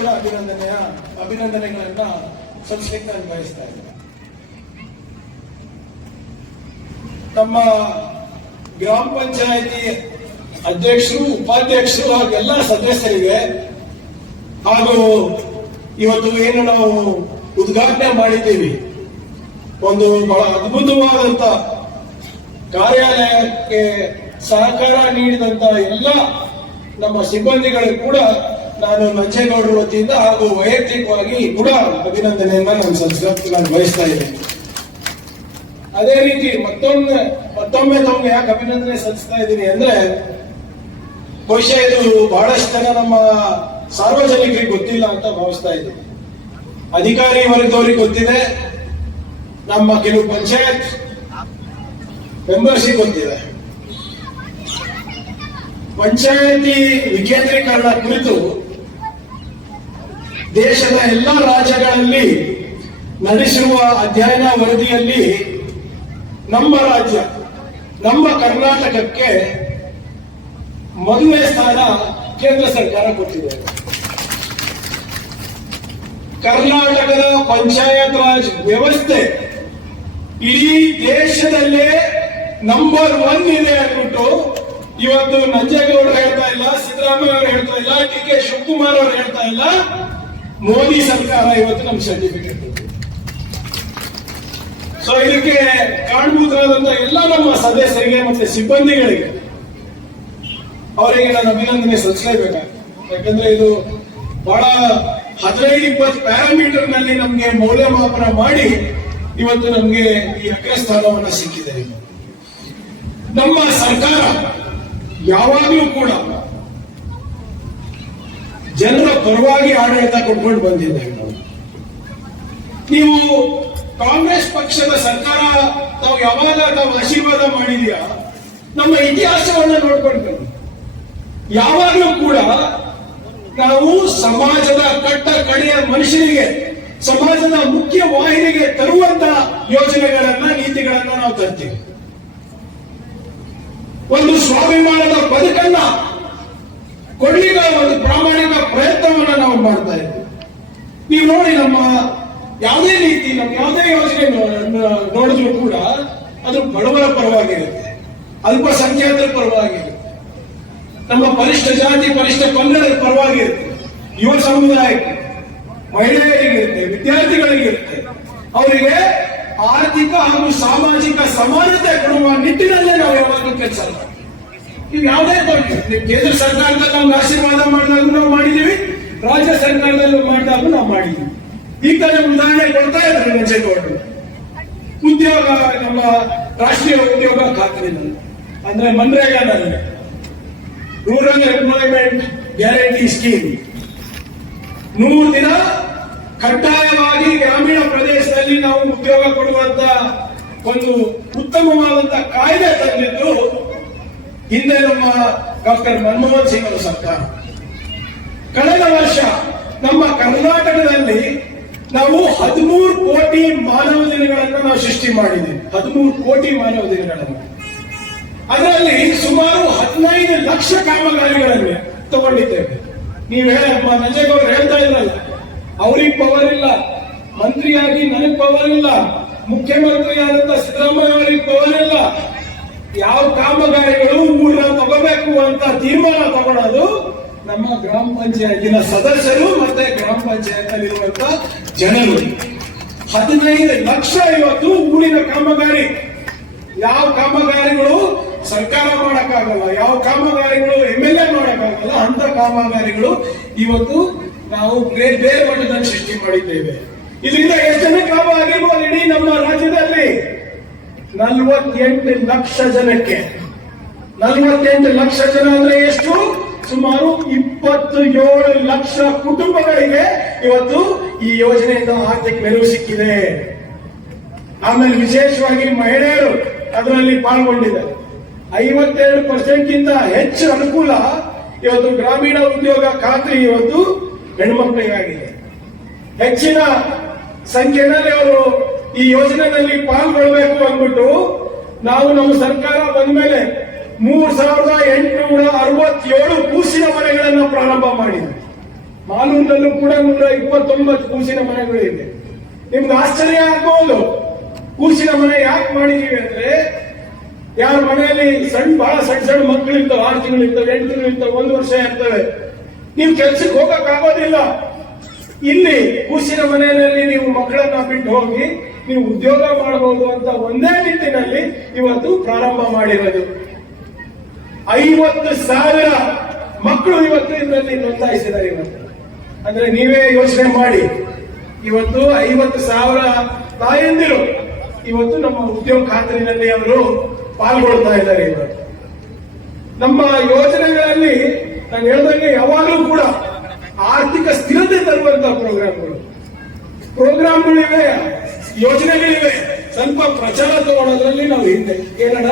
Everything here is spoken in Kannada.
ಕೂಡ ಅಭಿನಂದನೆಯ ಅಭಿನಂದನೆಗಳನ್ನ ಸಲ್ಲಿಸಲಿಕ್ಕೆ ನಾನು ಬಯಸ್ತಾ ಇದ್ದೇನೆ. ನಮ್ಮ ಗ್ರಾಮ ಪಂಚಾಯತಿ ಅಧ್ಯಕ್ಷರು, ಉಪಾಧ್ಯಕ್ಷರು ಹಾಗೆಲ್ಲ ಸದಸ್ಯರಿಗೆ ಹಾಗೂ ಇವತ್ತು ಏನು ನಾವು ಉದ್ಘಾಟನೆ ಮಾಡಿದ್ದೀವಿ, ಒಂದು ಬಹಳ ಅದ್ಭುತವಾದಂತ ಕಾರ್ಯಾಲಯಕ್ಕೆ ಸಹಕಾರ ನೀಡಿದಂತ ಎಲ್ಲ ನಮ್ಮ ಸಿಬ್ಬಂದಿಗಳಿಗೂ ಕೂಡ ನಾನು ನಂಜೇಗೌಡರ ವತಿಯಿಂದ ಹಾಗೂ ವೈಯಕ್ತಿಕವಾಗಿ ಕೂಡ ಅಭಿನಂದನೆಯನ್ನ ನಾನು ಸಲ್ಲಿಸಕ್ಕೆ ನಾನು ಬಯಸ್ತಾ ಇದ್ದೇನೆ. ಅದೇ ರೀತಿ ಮತ್ತೊಮ್ಮೆ ಮತ್ತೊಮ್ಮೆ ತಮ್ಗೆ ಯಾಕೆ ಅಭಿನಂದನೆ ಸಲ್ಲಿಸ್ತಾ ಇದ್ದೀನಿ ಅಂದ್ರೆ, ಬಹುಶಃ ಇದು ಬಹಳಷ್ಟು ಜನ ನಮ್ಮ ಸಾರ್ವಜನಿಕರಿಗೆ ಗೊತ್ತಿಲ್ಲ ಅಂತ ಭಾವಿಸ್ತಾ ಇದ್ದೀನಿ. ಅಧಿಕಾರಿ ವರ್ಗದವರಿಗೆ ಗೊತ್ತಿದೆ, ನಮ್ಮ ಕೆಲವು ಪಂಚಾಯತ್ ಮೆಂಬರ್ಸಿಗೆ ಗೊತ್ತಿದೆ. ಪಂಚಾಯತಿ ವಿಕೇಂದ್ರೀಕರಣ ಕುರಿತು ದೇಶದ ಎಲ್ಲ ರಾಜ್ಯಗಳಲ್ಲಿ ನಡೆಸಿರುವ ಅಧ್ಯಯನ ವರದಿಯಲ್ಲಿ ನಮ್ಮ ರಾಜ್ಯ, ನಮ್ಮ ಕರ್ನಾಟಕಕ್ಕೆ ಮದುವೆ ಸ್ಥಾನ ಕೇಂದ್ರ ಸರ್ಕಾರ ಕೊಟ್ಟಿದೆ. ಕರ್ನಾಟಕದ ಪಂಚಾಯತ್ ರಾಜ್ ವ್ಯವಸ್ಥೆ ಇಡೀ ದೇಶದಲ್ಲೇ ನಂಬರ್ ಒನ್ ಇದೆ ಅಂದ್ಬಿಟ್ಟು ಇವತ್ತು ನಂಜೇಗೌಡರು ಹೇಳ್ತಾ ಇಲ್ಲ, ಸಿದ್ದರಾಮಯ್ಯ ಅವರು ಹೇಳ್ತಾ ಇಲ್ಲ ಡಿ ಕೆ ಶಿವಕುಮಾರ್ ಅವರು ಹೇಳ್ತಾ ಇಲ್ಲ ಮೋದಿ ಸರ್ಕಾರ ಇವತ್ತು ನಮ್ಗೆ ಸರ್ಟಿಫಿಕೇಟ್ ಸೊ ಇದಕ್ಕೆ ಕಾರಣಭೂತರಾದಂತ ಎಲ್ಲ ನಮ್ಮ ಸದಸ್ಯರಿಗೆ ಮತ್ತೆ ಸಿಬ್ಬಂದಿಗಳಿಗೆ ಅವರಿಗೆ ನಾನು ಅಭಿನಂದನೆ ಸಲ್ಲಿಸಲೇಬೇಕಾಗ್ತದೆ. ಯಾಕಂದ್ರೆ ಇದು ಬಹಳ ಹದಿನೈದು, ಇಪ್ಪತ್ತು ಪ್ಯಾರಾಮೀಟರ್ನಲ್ಲಿ ನಮ್ಗೆ ಮೌಲ್ಯಮಾಪನ ಮಾಡಿ ಇವತ್ತು ನಮ್ಗೆ ಈ ಅಗ್ರ ಸ್ಥಾನವನ್ನ ಸಿಕ್ಕಿದೆ. ನಮ್ಮ ಸರ್ಕಾರ ಯಾವಾಗಲೂ ಕೂಡ ಜನರ ಪರವಾಗಿ ಆಡಳಿತ ಕೊಟ್ಕೊಂಡು ಬಂದಿದ್ದೇವೆ ನಾವು. ನೀವು ಕಾಂಗ್ರೆಸ್ ಪಕ್ಷದ ಸರ್ಕಾರ, ತಾವು ಯಾವಾಗ ತಾವು ಆಶೀರ್ವಾದ ಮಾಡಿದ್ಯಾ? ನಮ್ಮ ಇತಿಹಾಸವನ್ನ ನೋಡ್ಕೊಂಡು ಯಾವಾಗಲೂ ಕೂಡ ನಾವು ಸಮಾಜದ ಕಟ್ಟ ಕಡೆಯ ಮನುಷ್ಯನಿಗೆ ಸಮಾಜದ ಮುಖ್ಯ ವಾಹಿನಿಗೆ ತರುವಂತ ಯೋಜನೆಗಳನ್ನ, ನೀತಿಗಳನ್ನ ನಾವು ತರ್ತೀವಿ. ಒಂದು ಸ್ವಾಭಿಮಾನದ ಬದುಕನ್ನ ಕೊಡ್ಲಿಕ್ಕೆ ಒಂದು ಪ್ರಾಮಾಣಿಕ ಪ್ರಯತ್ನವನ್ನ ನಾವು ಮಾಡ್ತಾ ಇದ್ದೀವಿ. ನೀವು ನೋಡಿ ನಮ್ಮ ಯಾವುದೇ ರೀತಿ ನಮ್ಮ ಯಾವುದೇ ಯೋಜನೆ ನೋಡಿದ್ರು ಕೂಡ ಅದು ಬಡವರ ಪರವಾಗಿರುತ್ತೆ, ಅಲ್ಪಸಂಖ್ಯಾತರ ಪರವಾಗಿರುತ್ತೆ, ನಮ್ಮ ಪರಿಷ್ಠ ಜಾತಿ, ಪರಿಷ್ಠ ಪಂಗಡದ ಪರವಾಗಿರುತ್ತೆ, ಯುವ ಸಮುದಾಯಕ್ಕೆ, ಮಹಿಳೆಯರಿಗಿರುತ್ತೆ, ವಿದ್ಯಾರ್ಥಿಗಳಿಗಿರುತ್ತೆ, ಅವರಿಗೆ ಆರ್ಥಿಕ ಹಾಗೂ ಸಾಮಾಜಿಕ ಸಮಾನತೆ ಕೊಡುವ ನಿಟ್ಟಿನಲ್ಲೇ ನಾವು ಯಾವಾಗಲೂ ಕೆಲಸ ಮಾಡ್ತೀವಿ. ನೀವು ಯಾವುದೇ ಕೇಂದ್ರ ಸರ್ಕಾರದಲ್ಲಿ ನಾವು ಆಶೀರ್ವಾದ ಮಾಡಿದಾಗ ನಾವು ಮಾಡಿದೀವಿ ರಾಜ್ಯ ಸರ್ಕಾರದಲ್ಲೂ ಮಾಡಿದಾಗ ನಾವು ಮಾಡಿದೀವಿ ಈ ತರ ಉದಾಹರಣೆ ಕೊಡ್ತಾ ಇದ್ದಾರೆ ನಂಜೇಗೌಡರು ಉದ್ಯೋಗ, ನಮ್ಮ ರಾಷ್ಟ್ರೀಯ ಉದ್ಯೋಗ ಖಾತ್ರಿನಲ್ಲಿ ಅಂದ್ರೆ ಮನ್ರೇಗಾನಲ್ಲಿ ರೂರಲ್ ಎಂಪ್ಲಾಯ್ಮೆಂಟ್ ಗ್ಯಾರಂಟಿ ಸ್ಕೀಮ್ ನೂರು ದಿನ ಕಡ್ಡಾಯವಾಗಿ ಗ್ರಾಮೀಣ ಪ್ರದೇಶದಲ್ಲಿ ನಾವು ಉದ್ಯೋಗ ಕೊಡುವಂತ ಒಂದು ಉತ್ತಮವಾದಂತ ಕಾಯ್ದೆ ತಂದಿದ್ದು ಹಿಂದೆ ನಮ್ಮ ಡಾಕ್ಟರ್ ಮನಮೋಹನ್ ಸಿಂಗ್ ಅವರ ಸರ್ಕಾರ. ಕಳೆದ ವರ್ಷ ನಮ್ಮ ಕರ್ನಾಟಕದಲ್ಲಿ ನಾವು ಹದಿಮೂರು ಕೋಟಿ ಮಾನವ ದಿನಗಳನ್ನು ನಾವು ಸೃಷ್ಟಿ ಮಾಡಿದ್ದೇವೆ ಹದಿಮೂರು ಕೋಟಿ ಮಾನವ ದಿನಗಳನ್ನು. ಅದರಲ್ಲಿ ಸುಮಾರು ಹದಿನೈದು ಲಕ್ಷ ಕಾಮಗಾರಿಗಳನ್ನು ತಗೊಂಡಿದ್ದೇವೆ. ನೀವು ಹೇಳ ನಂಜೇಗೌಡರು ಹೇಳ್ತಾ ಇದ್ರಲ್ಲ, ಅವ್ರಿಗೆ ಪವರ್ ಇಲ್ಲ, ಮಂತ್ರಿಯಾಗಿ ನನಗೆ ಪವರ್ ಇಲ್ಲ ಮುಖ್ಯಮಂತ್ರಿ ಆದಂತ ಸಿದ್ದರಾಮಯ್ಯ ಅವರಿಗೆ ಪವರ್ ಇಲ್ಲ ಯಾವ ಕಾಮಗಾರಿಗಳು ಊರ ತಗೋಬೇಕು ಅಂತ ತೀರ್ಮಾನ ತಗೊಳ್ಳೋದು ನಮ್ಮ ಗ್ರಾಮ ಪಂಚಾಯತಿನ ಸದಸ್ಯರು ಮತ್ತೆ ಗ್ರಾಮ ಪಂಚಾಯತ್ ಜನರು. ಹದಿನೈದು ಲಕ್ಷ ಇವತ್ತು ಊರಿನ ಕಾಮಗಾರಿ. ಯಾವ ಕಾಮಗಾರಿಗಳು ಸರ್ಕಾರ ಮಾಡಕ್ಕಾಗಲ್ಲ, ಯಾವ ಕಾಮಗಾರಿಗಳು ಎಂ ಎಲ್ ಎ ಮಾಡಕ್ಕಾಗಲ್ಲ, ಅಂತ ಕಾಮಗಾರಿಗಳು ಇವತ್ತು ನಾವು ಬೇರೆ ಬೇರೆ ಮಟ್ಟದಲ್ಲಿ ಸೃಷ್ಟಿ ಮಾಡಿದ್ದೇವೆ. ಇದರಿಂದ ಎಷ್ಟು ಕಾಮ ಆಗಿರ್ಬೋದು ಇಡೀ ನಮ್ಮ ರಾಜ್ಯದಲ್ಲಿ. ನಲ್ವತ್ತೆಂಟು ಲಕ್ಷ ಜನಕ್ಕೆ. ನಲವತ್ತೆಂಟು ಲಕ್ಷ ಜನ ಅಂದ್ರೆ ಎಷ್ಟು? ಸುಮಾರು ಇಪ್ಪತ್ತು ಏಳು ಲಕ್ಷ ಕುಟುಂಬಗಳಿಗೆ ಇವತ್ತು ಈ ಯೋಜನೆಯಿಂದ ಆರ್ಥಿಕ ನೆರವು ಸಿಕ್ಕಿದೆ. ಆಮೇಲೆ ವಿಶೇಷವಾಗಿ ಮಹಿಳೆಯರು ಅದರಲ್ಲಿ ಪಾಲ್ಗೊಂಡಿದ್ದಾರೆ. ಐವತ್ತೆರಡು ಪರ್ಸೆಂಟ್ ಗಿಂತ ಹೆಚ್ಚು ಅನುಕೂಲ ಇವತ್ತು ಗ್ರಾಮೀಣ ಉದ್ಯೋಗ ಖಾತ್ರಿ ಇವತ್ತು ಹೆಣ್ಮಕ್ಳಿಗಾಗಿದೆ ಹೆಚ್ಚಿನ ಸಂಖ್ಯೆಯಲ್ಲಿ ಅವರು ಈ ಯೋಜನೆಯಲ್ಲಿ ಪಾಲ್ಗೊಳ್ಬೇಕು ಅಂದ್ಬಿಟ್ಟು ನಾವು ನಮ್ಮ ಸರ್ಕಾರ ಬಂದ್ಮೇಲೆ ಮೂರ್ ಸಾವಿರದ ಎಂಟುನೂರ ಅರವತ್ತೇಳು ಕೂಸಿನ ಮನೆಗಳನ್ನು ಪ್ರಾರಂಭ ಮಾಡಿದೆ ಮಾಲೂರಿನಲ್ಲೂ ಕೂಡ ನೂರ ಇಪ್ಪತ್ತೊಂಬತ್ತು ಕೂಸಿನ ಮನೆಗಳಿದೆ. ನಿಮ್ಗೆ ಆಶ್ಚರ್ಯ ಆಗ್ಬಹುದು ಕೂಸಿನ ಮನೆ ಯಾಕೆ ಮಾಡಿದೀವಿ ಅಂದ್ರೆ, ಯಾರ ಮನೆಯಲ್ಲಿ ಸಣ್ಣ ಬಹಳ ಸಣ್ಣ ಸಣ್ಣ ಮಕ್ಕಳು ಆರು ತಿಂಗಳು ಎಂಟು ತಿಂಗಳು ಒಂದು ವರ್ಷ ಇರ್ತವೆ. ನೀವು ಕೆಲ್ಸಕ್ಕೆ ಹೋಗಕ್ ಆಗೋದಿಲ್ಲ. ಇಲ್ಲಿ ಕೂಸಿನ ಮನೆಯಲ್ಲಿ ನೀವು ಮಕ್ಕಳನ್ನ ಬಿಟ್ಟು ಹೋಗಿ ನೀವು ಉದ್ಯೋಗ ಮಾಡಬಹುದು ಅಂತ ಒಂದೇ ನಿಟ್ಟಿನಲ್ಲಿ ಇವತ್ತು ಪ್ರಾರಂಭ ಮಾಡಿರೋದು. ಐವತ್ತು ಸಾವಿರ ಮಕ್ಕಳು ಇವತ್ತು ಇದರಲ್ಲಿ ನೋಂದಾಯಿಸಿದ್ದಾರೆ ಇವತ್ತು. ಅಂದ್ರೆ ನೀವೇ ಯೋಚನೆ ಮಾಡಿ. ಇವತ್ತು ಐವತ್ತು ಸಾವಿರ ತಾಯಂದಿರು ಇವತ್ತು ನಮ್ಮ ಉದ್ಯೋಗ ಖಾತರಿನಲ್ಲಿ ಅವರು ಪಾಲ್ಗೊಳ್ತಾ ಇದ್ದಾರೆ ಇವತ್ತು. ನಮ್ಮ ಯೋಜನೆಗಳಲ್ಲಿ ನಾನು ಹೇಳಿದಂಗೆ ಯಾವಾಗಲೂ ಕೂಡ ಆರ್ಥಿಕ ಸ್ಥಿರತೆ ತರುವಂತಹ ಪ್ರೋಗ್ರಾಮ್ಗಳು. ಪ್ರೋಗ್ರಾಮ್ಗಳಿವೆ ಯೋಜನೆಗಳಿವೆ. ಸ್ವಲ್ಪ ಪ್ರಚಾರ ತಗೊಳ್ಳೋದ್ರಲ್ಲಿ ನಾವು ಹಿಂದೆ. ಏನಣ್ಣ?